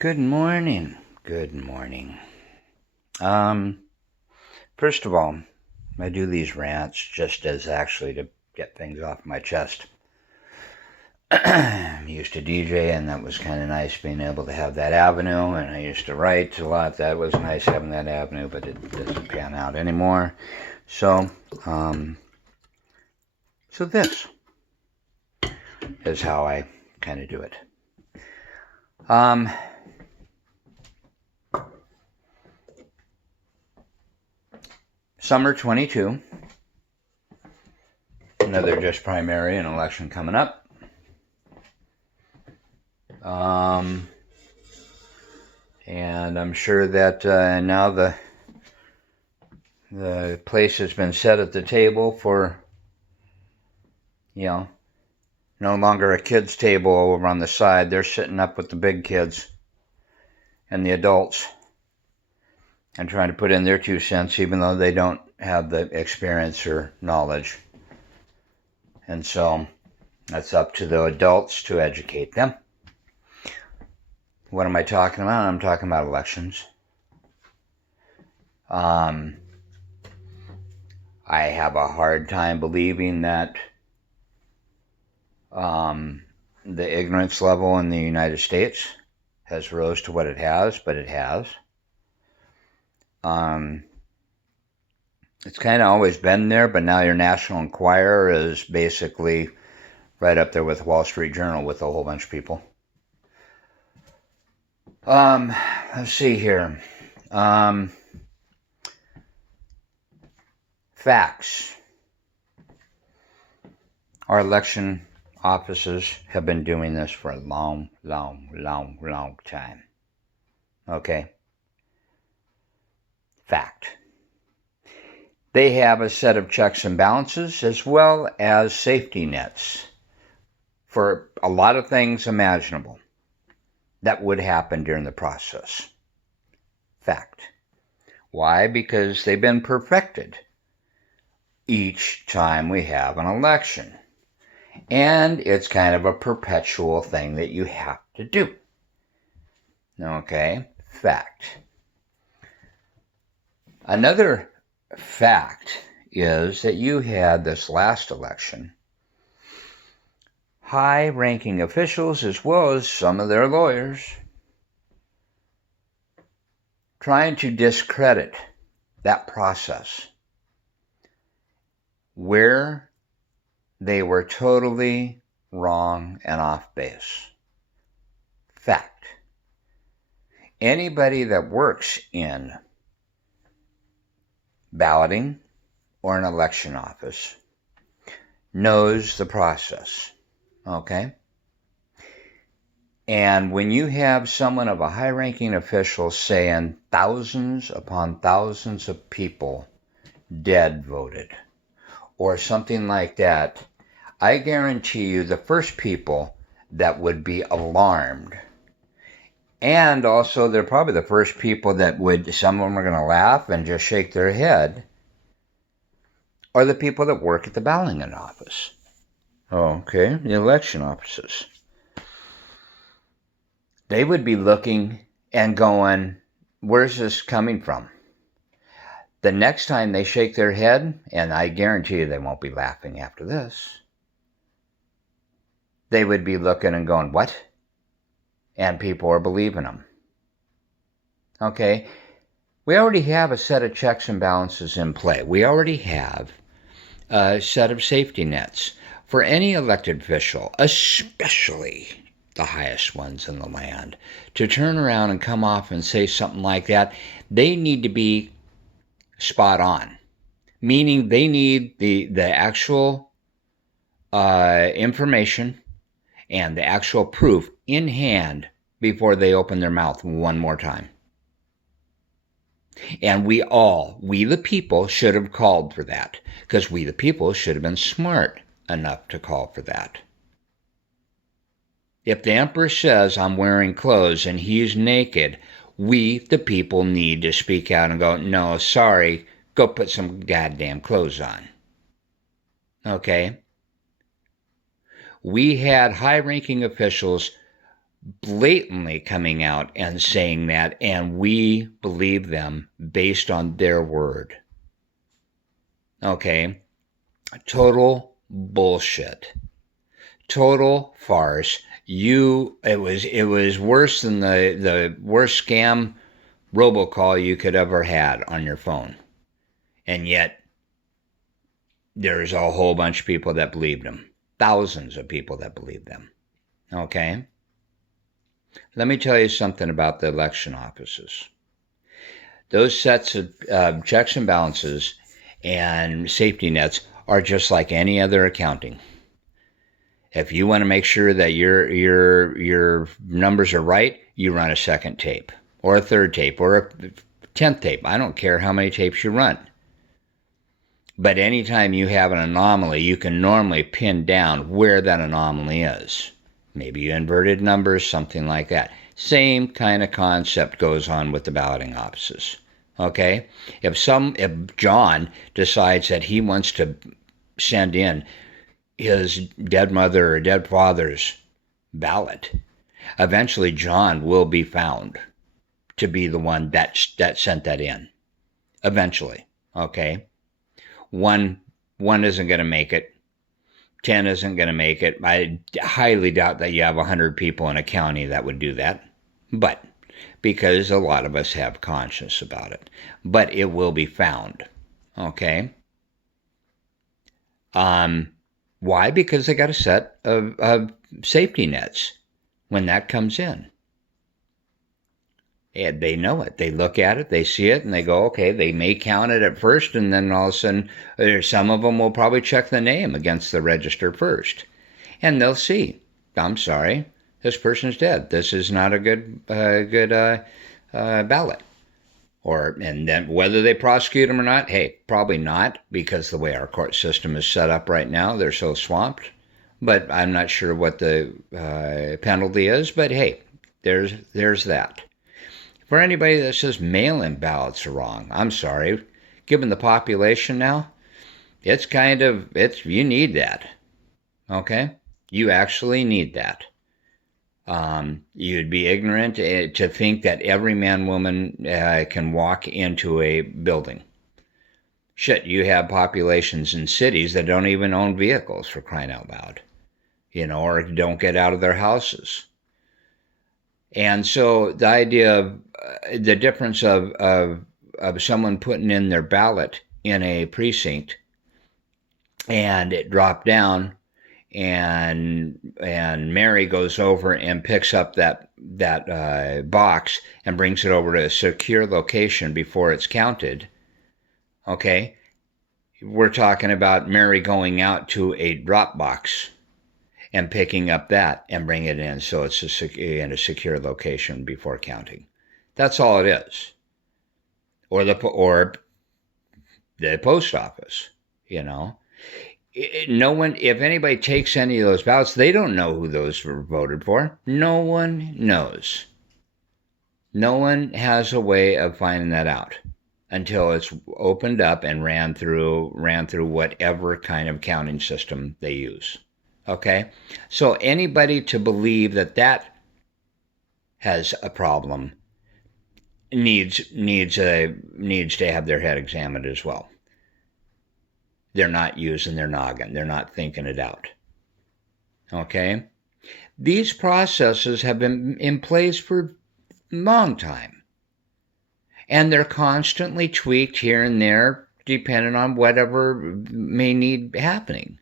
Good morning. Good morning. First of all, I do these rants just as actually to get things off my chest. I used to DJ, and that was kind of nice being able to have that avenue. And I used to write a lot. That was nice having that avenue, but it doesn't pan out anymore. So this is how I kind of do it. Summer 22, another just primary and election coming up. And I'm sure that now the place has been set at the table for, no longer a kids' table over on the side. They're sitting up with the big kids and the adults and trying to put in their 2 cents, even though they don't have the experience or knowledge. And so that's up to the adults to educate them. What am I talking about? I'm talking about elections. I have a hard time believing that the ignorance level in the United States has rose to what it has, but it has. It's kind of always been there, but now your National Enquirer is basically right up there with Wall Street Journal with a whole bunch of people. Let's see here. Facts. Our election offices have been doing this for a long time. Okay? Fact. They have a set of checks and balances as well as safety nets for a lot of things imaginable that would happen during the process. Fact. Why? Because they've been perfected each time we have an election. And it's kind of a perpetual thing that you have to do. Okay? Fact. Another fact is that you had this last election high-ranking officials as well as some of their lawyers trying to discredit that process where they were totally wrong and off base. Fact. Anybody that works in balloting or an election office knows the process. Okay? And when you have someone of a high-ranking official saying thousands upon thousands of people dead voted, or something like that, I guarantee you the first people that would be alarmed, and also they're probably the first people that would, some of them are going to laugh and just shake their head, are the people that work at the balloting office. Okay, the election offices. They would be looking and going, where's this coming from? The next time they shake their head, and I guarantee you they won't be laughing after this, they would be looking and going, what? And people are believing them. Okay, we already have a set of checks and balances in play. We already have a set of safety nets for any elected official, especially the highest ones in the land, to turn around and come off and say something like that. They need to be spot on, meaning they need the actual information and the actual proof in hand before they open their mouth one more time. And we the people, should have called for that, because we the people should have been smart enough to call for that. If the emperor says I'm wearing clothes and he's naked, we the people need to speak out and go, no, sorry, go put some goddamn clothes on. Okay? We had high-ranking officials blatantly coming out and saying that, and we believe them based on their word. Okay? Total bullshit. Total farce. It was worse than the worst scam robocall you could ever had on your phone. And yet there's a whole bunch of people that believed them. Thousands of people that believed them. Okay? Let me tell you something about the election offices. Those sets of checks and balances and safety nets are just like any other accounting. If you want to make sure that your numbers are right, you run a second tape or a third tape or a 10th tape. I don't care how many tapes you run. But anytime you have an anomaly, you can normally pin down where that anomaly is. Maybe you inverted numbers, something like that. Same kind of concept goes on with the balloting offices. Okay? If John decides that he wants to send in his dead mother or dead father's ballot, eventually John will be found to be the one that sent that in. Eventually. Okay? One isn't going to make it. 10 isn't going to make it. I highly doubt that you have 100 people in a county that would do that. But because a lot of us have conscience about it. But it will be found. Okay? Why? Because they got a set of safety nets when that comes in. And they know it. They look at it, they see it, and they go, okay, they may count it at first, and then all of a sudden, some of them will probably check the name against the register first. And they'll see, I'm sorry, this person's dead. This is not a good ballot. And then whether they prosecute them or not, hey, probably not, because the way our court system is set up right now, they're so swamped. But I'm not sure what the penalty is, but hey, there's that. For anybody that says mail-in ballots are wrong, I'm sorry. Given the population now, you need that. Okay? You actually need that. You'd be ignorant to think that every man, woman can walk into a building. Shit, you have populations in cities that don't even own vehicles, for crying out loud. Or don't get out of their houses. And so the idea of the difference of someone putting in their ballot in a precinct and it dropped down and Mary goes over and picks up that box and brings it over to a secure location before it's counted. Okay? We're talking about Mary going out to a drop box and picking up that and bringing it in so it's in a secure location before counting. That's all it is. Or the post office, No one, if anybody takes any of those ballots, they don't know who those were voted for. No one knows. No one has a way of finding that out until it's opened up and ran through whatever kind of counting system they use. Okay, so anybody to believe that has a problem needs to have their head examined as well. They're not using their noggin. They're not thinking it out. Okay, these processes have been in place for a long time, and they're constantly tweaked here and there depending on whatever may need happening.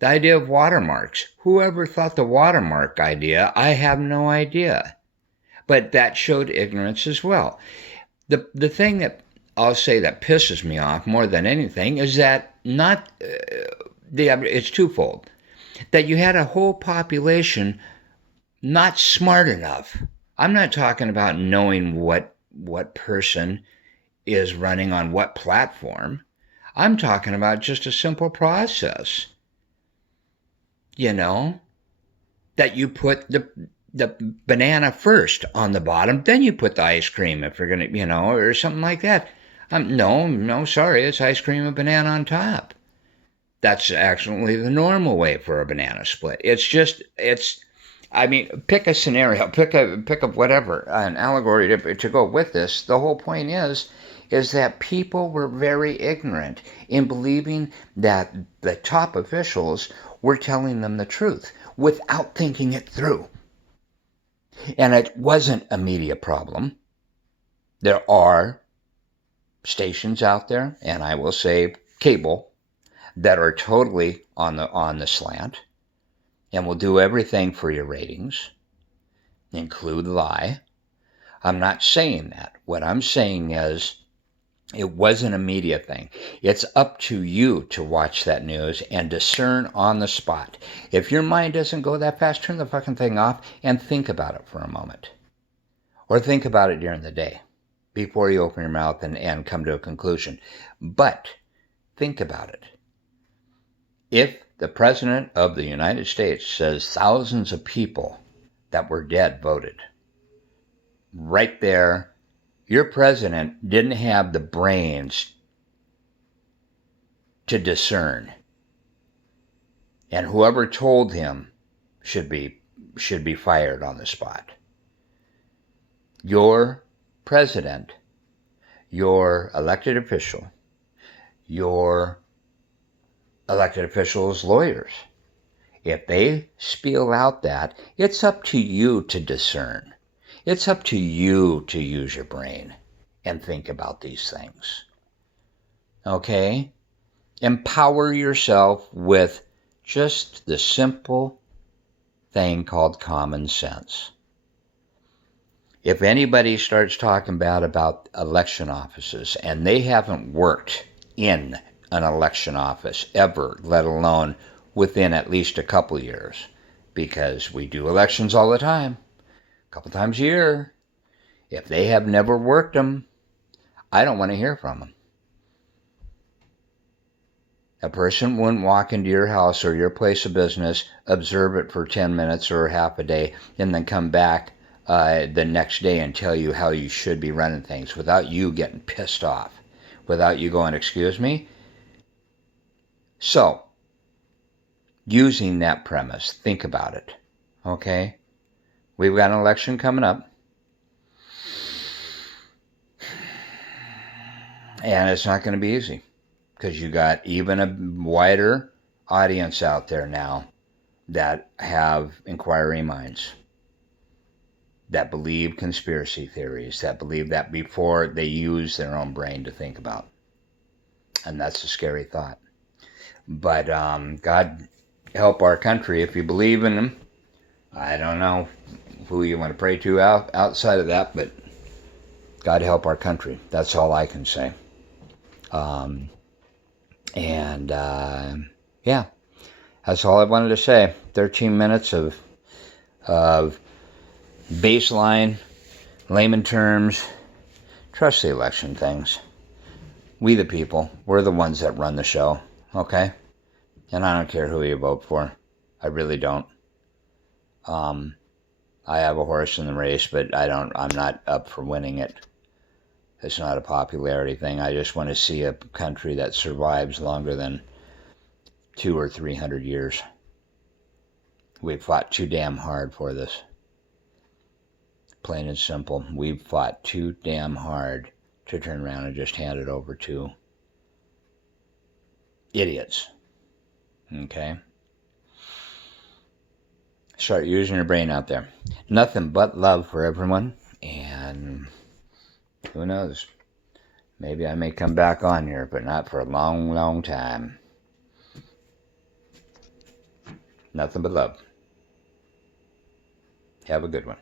The idea of watermarks. Whoever thought the watermark idea, I have no idea. But that showed ignorance as well. The thing that I'll say that pisses me off more than anything is that it's twofold. That you had a whole population not smart enough. I'm not talking about knowing what person is running on what platform. I'm talking about just a simple process. That you put the banana first on the bottom, then you put the ice cream if you're going to, or something like that. No, sorry, it's ice cream and banana on top. That's actually the normal way for a banana split. I mean, pick a scenario, pick a whatever, an allegory to go with this. The whole point is that people were very ignorant in believing that the top officials were telling them the truth without thinking it through. And it wasn't a media problem. There are stations out there, and I will say cable, that are totally on the slant and will do everything for your ratings, include lie. I'm not saying that. What I'm saying is it wasn't a media thing. It's up to you to watch that news and discern on the spot. If your mind doesn't go that fast, turn the fucking thing off and think about it for a moment. Or think about it during the day before you open your mouth and come to a conclusion. But think about it. If the President of the United States says thousands of people that were dead voted, right there, your president didn't have the brains to discern. And whoever told him should be fired on the spot. Your president, your elected official, your elected officials, lawyers, if they spiel out that, it's up to you to discern. It's up to you to use your brain and think about these things. Okay? Empower yourself with just the simple thing called common sense. If anybody starts talking bad about election offices and they haven't worked in an election office ever, let alone within at least a couple years, because we do elections all the time, a couple times a year. If they have never worked them, I don't want to hear from them. A person wouldn't walk into your house or your place of business, observe it for 10 minutes or half a day, and then come back the next day and tell you how you should be running things without you getting pissed off, without you going, excuse me. So, using that premise, think about it, okay? We've got an election coming up, and it's not going to be easy because you got even a wider audience out there now that have inquiry minds, that believe conspiracy theories, that believe that before they use their own brain to think about. And that's a scary thought. But God help our country if you believe in Him. I don't know who you want to pray to outside of that, but God help our country. That's all I can say. Yeah, that's all I wanted to say. 13 minutes of baseline, layman terms. Trust the election things. We the people, we're the ones that run the show, okay? And I don't care who you vote for. I really don't. I have a horse in the race, but I'm not up for winning it. It's not a popularity thing. I just want to see a country that survives longer than 200 or 300 years. We've fought too damn hard for this. Plain and simple. We've fought too damn hard to turn around and just hand it over to idiots. Okay? Start using your brain out there. Nothing but love for everyone. And who knows? Maybe I may come back on here, but not for a long, long time. Nothing but love. Have a good one.